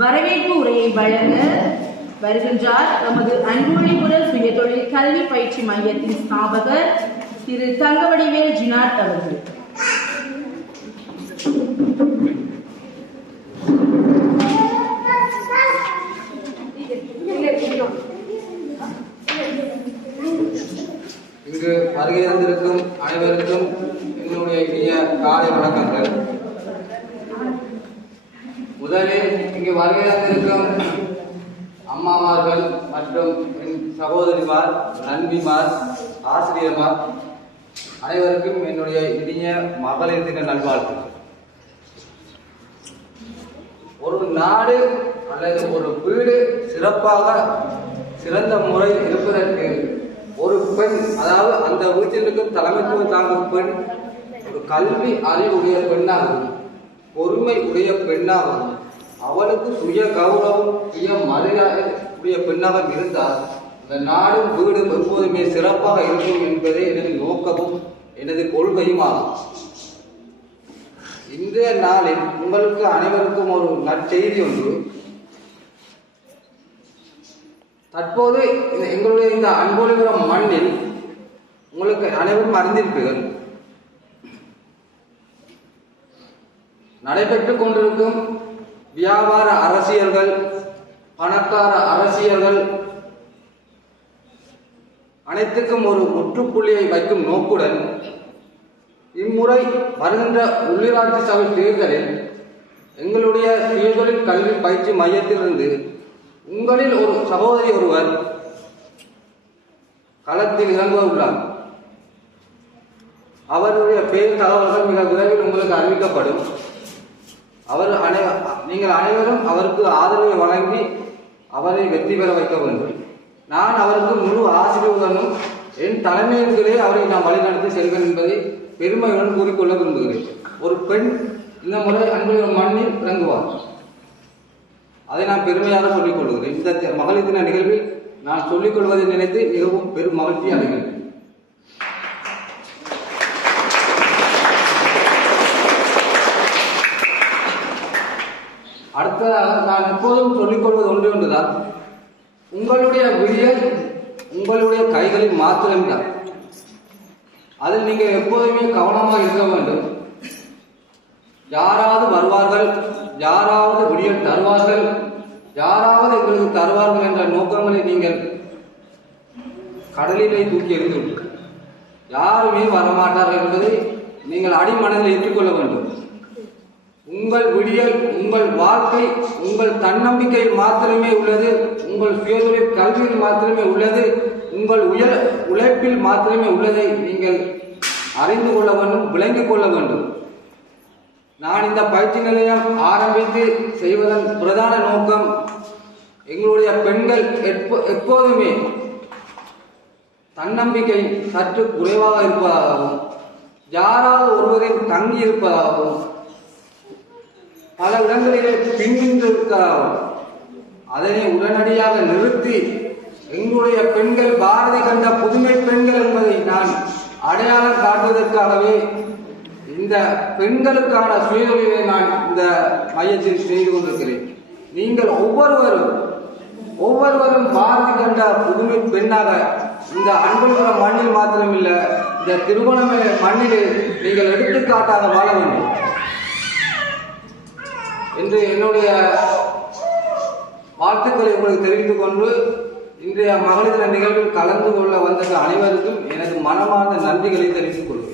வரவேற்பு உரையை வழங்க வருகின்றார் எமது சுய தொழில் கல்வி பயிற்சி மையத்தின் ஸ்தாபகர் திரு தங்கவடிவேல் ஜினாத் அவர்கள். இங்கு வருகை இருந்திருக்கும் அனைவருக்கும் என்னுடைய இனிய காலை வணக்கங்கள். முதலில் இங்கு வருகை தந்திருக்கும் அம்மாமார்கள் மற்றும் என் சகோதரிமார் நண்பிமார் ஆசிரியர்மார் அனைவருக்கும் என்னுடைய இனிய மகளிர் தின நல்வாழ்த்துக்கள். ஒரு நாடு அல்லது ஒரு வீடு சிறப்பாக சிறந்த முறை இருப்பதற்கு ஒரு பெண் அதாவது அந்த வீட்டில் இருக்கும் தலைமைத்துவம் தாங்கும் பெண் ஒரு கல்வி அறிவுடைய பெண்ணாகவும் பொறுமை உடைய பெண்ணாகவும் அவளுக்கு சுய கௌரவம் சுய மரியாதை உடைய பெண்ணாக இருந்தால் இந்த நாடும் வீடும் எப்போதுமே சிறப்பாக இருக்கும் என்பதே எனது நோக்கமும் எனது கொள்கையும் ஆகும் இன்றைய நாளில் உங்களுக்கு அனைவருக்கும் ஒரு நற்செய்தி ஒன்று. தற்போது இந்த- எங்களுடைய இந்த அன்பொழிபுரம் மண்ணில் உங்களுக்கு அனைவரும் அறிந்திருப்பீர்கள். நடைபெற்றுக் கொண்டிருக்கும் வியாபார அரசியல்கள் பணக்கார அரசியல்கள் அனைத்துக்கும் ஒரு முற்றுப்புள்ளியை வைக்கும் நோக்குடன் இம்முறை வருகின்ற உள்ளூராட்சி சபை தேர்தலில் எங்களுடைய சுயதொழில் கல்வி பயிற்சி மையத்திலிருந்து உங்களில் ஒரு சகோதரி ஒருவர் களத்தில் இறங்க உள்ளார். அவருடைய பேர் தகவல்கள் மிக விரைவில் உங்களுக்கு அறிவிக்கப்படும். அவர் அனை நீங்கள் அனைவரும் அவருக்கு ஆதரவை வழங்கி அவரை வெற்றி பெற வைக்க வேண்டும். நான் அவருக்கு முழு ஆசிரியர்களும் என் தலைமையிலே அவரை நான் வழிநடத்தி செல்வேன் என்பதை பெருமையுடன் கூறிக்கொள்ள விரும்புகிறேன். ஒரு பெண் இந்த முறை அன்புள்ள மண்ணில் இறங்குவார். அதை நான் பெருமையாக சொல்லிக் கொள்கிறேன். இந்த மகளிர் தின நிகழ்வில் நான் சொல்லிக் கொள்வதை நினைத்து மிகவும் பெரும் மகிழ்ச்சி அடைகிறேன். அடுத்ததாக நான் எப்போதும் சொல்லிக் கொள்வது ஒன்று ஒன்றுதான். உங்களுடைய விடியல் உங்களுடைய கைகளில் மாத்திரம்தான் அதில் நீங்கள் எப்போதுமே கவனமாக இருக்க வேண்டும். யாராவது வருவார்கள் யாராவது விடியல் தருவார்கள் யாராவது எங்களுக்கு தருவார்கள் என்ற நோக்கங்களை நீங்கள் கடலிலே தூக்கி எறிந்துள்ளீர்கள் யாருமே வரமாட்டார்கள் என்பதை நீங்கள் அடிமனதில் ஏற்றுக்கொள்ள வேண்டும். உங்கள் விடியல் உங்கள் வாழ்க்கை உங்கள் தன்னம்பிக்கையில் மாத்திரமே உள்ளது. உங்கள் சுயதொழில் கல்வியில் மாத்திரமே உள்ளது. உங்கள் உயர் உழைப்பில் மாத்திரமே உள்ளதை நீங்கள் அறிந்து கொள்ள வேண்டும் விளங்கிக் கொள்ள வேண்டும். நான் இந்த பயிற்சி நிலையம் ஆரம்பித்து செய்வதன் பிரதான நோக்கம் எங்களுடைய பெண்கள் எப்போ எப்போதுமே தன்னம்பிக்கை சற்று குறைவாக இருப்பதாகவும் யாராவது ஒருவரில் தங்கி இருப்பதாகவும் பல இடங்களிலே பின்னின்று இருக்கிறார்கள் அதனை உடனடியாக நிறுத்தி எங்களுடைய பெண்கள் பாரதி கண்ட புதுமை பெண்கள் என்பதை நான் அடையாளம் காட்டுவதற்காகவே இந்த பெண்களுக்கான சுயதொழிலை நான் இந்த மையத்தில் செய்து கொண்டிருக்கிறேன். நீங்கள் ஒவ்வொருவரும் ஒவ்வொருவரும் பாரதி கண்ட புதுமை பெண்ணாக இந்த அன்புள்ள மண்ணில் மாத்திரமில்லை இந்த திருவண்ணாமலை மண்ணில் நீங்கள் எடுத்துக்காட்டாக வாழ வேண்டும். என்று என்னுடைய வாழ்த்துக்களை உங்களுக்கு தெரிவித்துக் கொண்டு இன்றைய மகளிர் நிகழ்வில் கலந்து கொள்ள வந்த அனைவருக்கும் எனது மனமார்ந்த நன்றிகளை தெரிவித்துக் கொள்கிறேன்.